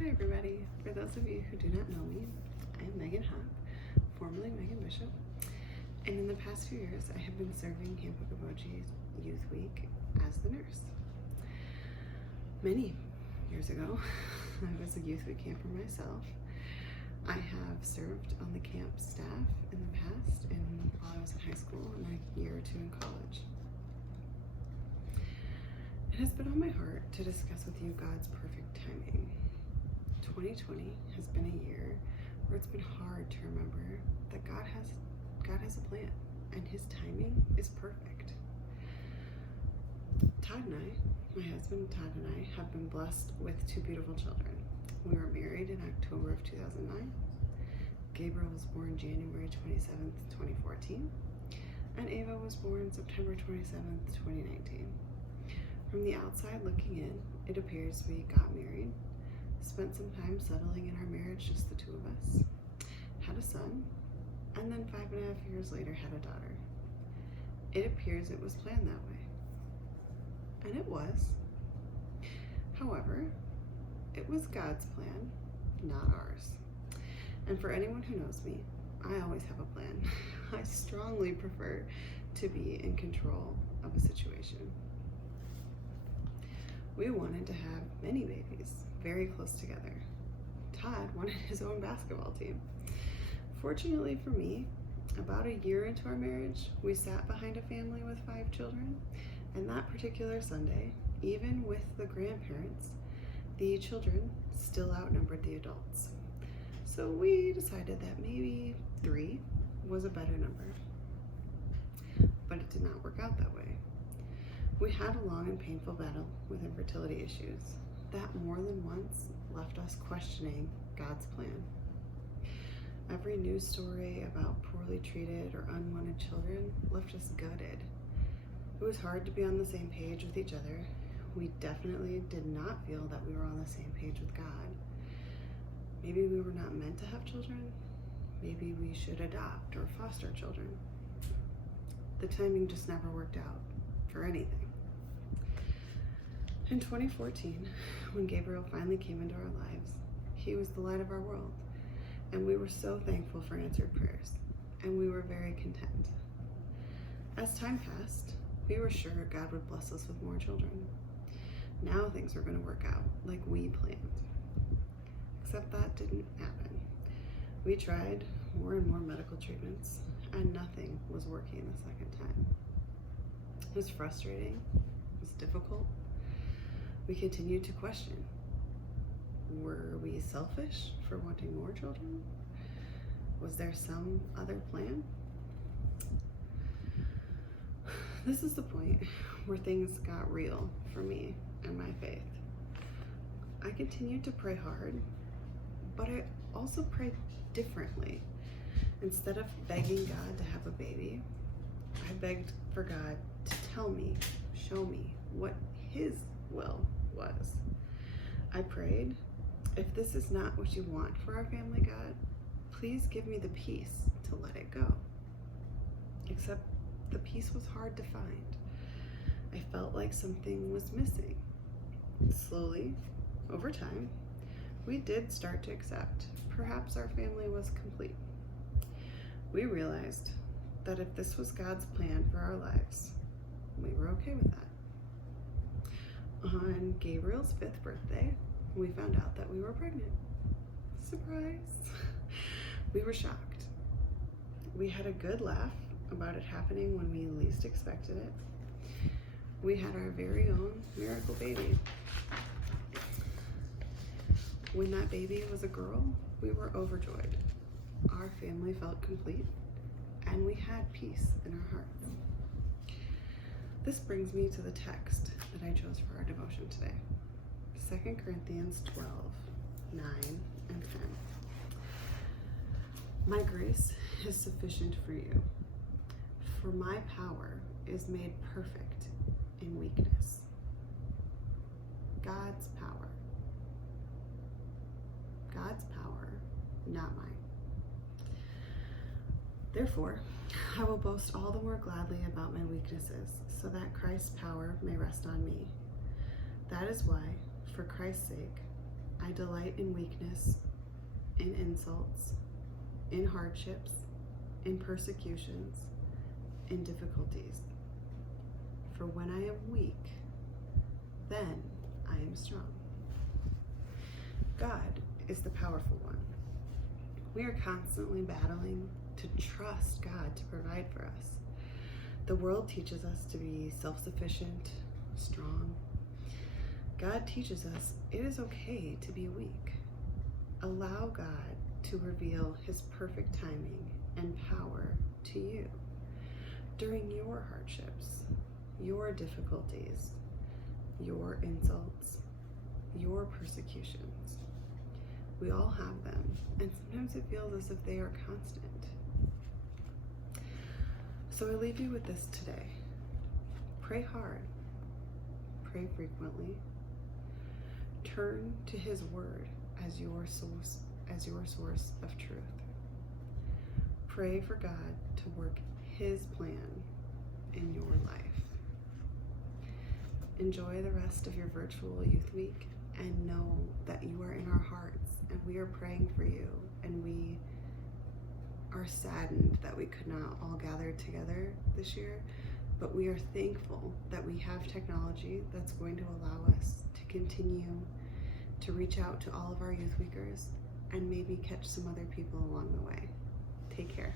Hi everybody. For those of you who do not know me, I am Megan Hopp, formerly Megan Bishop, and in the past few years I have been serving Camp Okoboji Youth Week as the nurse. Many years ago, I was a Youth Week camper myself. I have served on the camp staff in the past and while I was in high school and a year or two in college. It has been on my heart to discuss with you God's perfect timing. 2020 has been a year where it's been hard to remember that God has a plan and his timing is perfect. Todd and I, my husband Todd and I, have been blessed with two beautiful children. We were married in October of 2009. Gabriel was born January 27th, 2014, and Ava was born September 27th, 2019. From the outside looking in, it appears we got married, spent some time settling in our marriage, just the two of us, had a son, and then 5.5 years later had a daughter. It appears it was planned that way. And it was. However, it was God's plan, not ours. And for anyone who knows me, I always have a plan. I strongly prefer to be in control of a situation. We wanted to have many babies, very close together. Todd wanted his own basketball team. Fortunately for me, about a year into our marriage, we sat behind a family with 5 children, and that particular Sunday, even with the grandparents, the children still outnumbered the adults. So we decided that maybe 3 was a better number. But it did not work out that way. We had a long and painful battle with infertility issues that more than once left us questioning God's plan. Every news story about poorly treated or unwanted children left us gutted. It was hard to be on the same page with each other. We definitely did not feel that we were on the same page with God. Maybe we were not meant to have children. Maybe we should adopt or foster children. The timing just never worked out for anything. In 2014, when Gabriel finally came into our lives, he was the light of our world, and we were so thankful for answered prayers, and we were very content. As time passed, we were sure God would bless us with more children. Now things were going to work out like we planned. Except that didn't happen. We tried more and more medical treatments, and nothing was working the second time. It was frustrating, it was difficult. We continued to question. Were we selfish for wanting more children? Was there some other plan? This is the point where things got real for me and my faith. I continued to pray hard, but I also prayed differently. Instead of begging God to have a baby, I begged for God to tell me, show me what his will was. I prayed, if this is not what you want for our family, God, please give me the peace to let it go. Except the peace was hard to find. I felt like something was missing. Slowly, over time, we did start to accept perhaps our family was complete. We realized that if this was God's plan for our lives, we were okay with that. On Gabriel's 5th birthday, we found out that we were pregnant. Surprise! We were shocked. We had a good laugh about it happening when we least expected it. We had our very own miracle baby. When that baby was a girl, we were overjoyed. Our family felt complete, and we had peace in our hearts. This brings me to the text that I chose for our devotion today. 2 Corinthians 12, 9 and 10. My grace is sufficient for you, for my power is made perfect in weakness. God's power. God's power, not mine. Therefore, I will boast all the more gladly about my weaknesses, so that Christ's power may rest on me. That is why, for Christ's sake, I delight in weakness, in insults, in hardships, in persecutions, in difficulties. For when I am weak, then I am strong. God is the powerful one. We are constantly battling to trust God to provide for us. The world teaches us to be self-sufficient, strong. God teaches us it is okay to be weak. Allow God to reveal his perfect timing and power to you during your hardships, your difficulties, your insults, your persecutions. We all have them, and sometimes it feels as if they are constant. So I leave you with this today. Pray hard, pray frequently, turn to his word as your source of truth. Pray for God to work his plan in your life. Enjoy the rest of your virtual youth week and know that you are in our hearts and we are praying for you, and we are saddened that we could not all gather together this year, but we are thankful that we have technology that's going to allow us to continue to reach out to all of our youth weekers and maybe catch some other people along the way. Take care.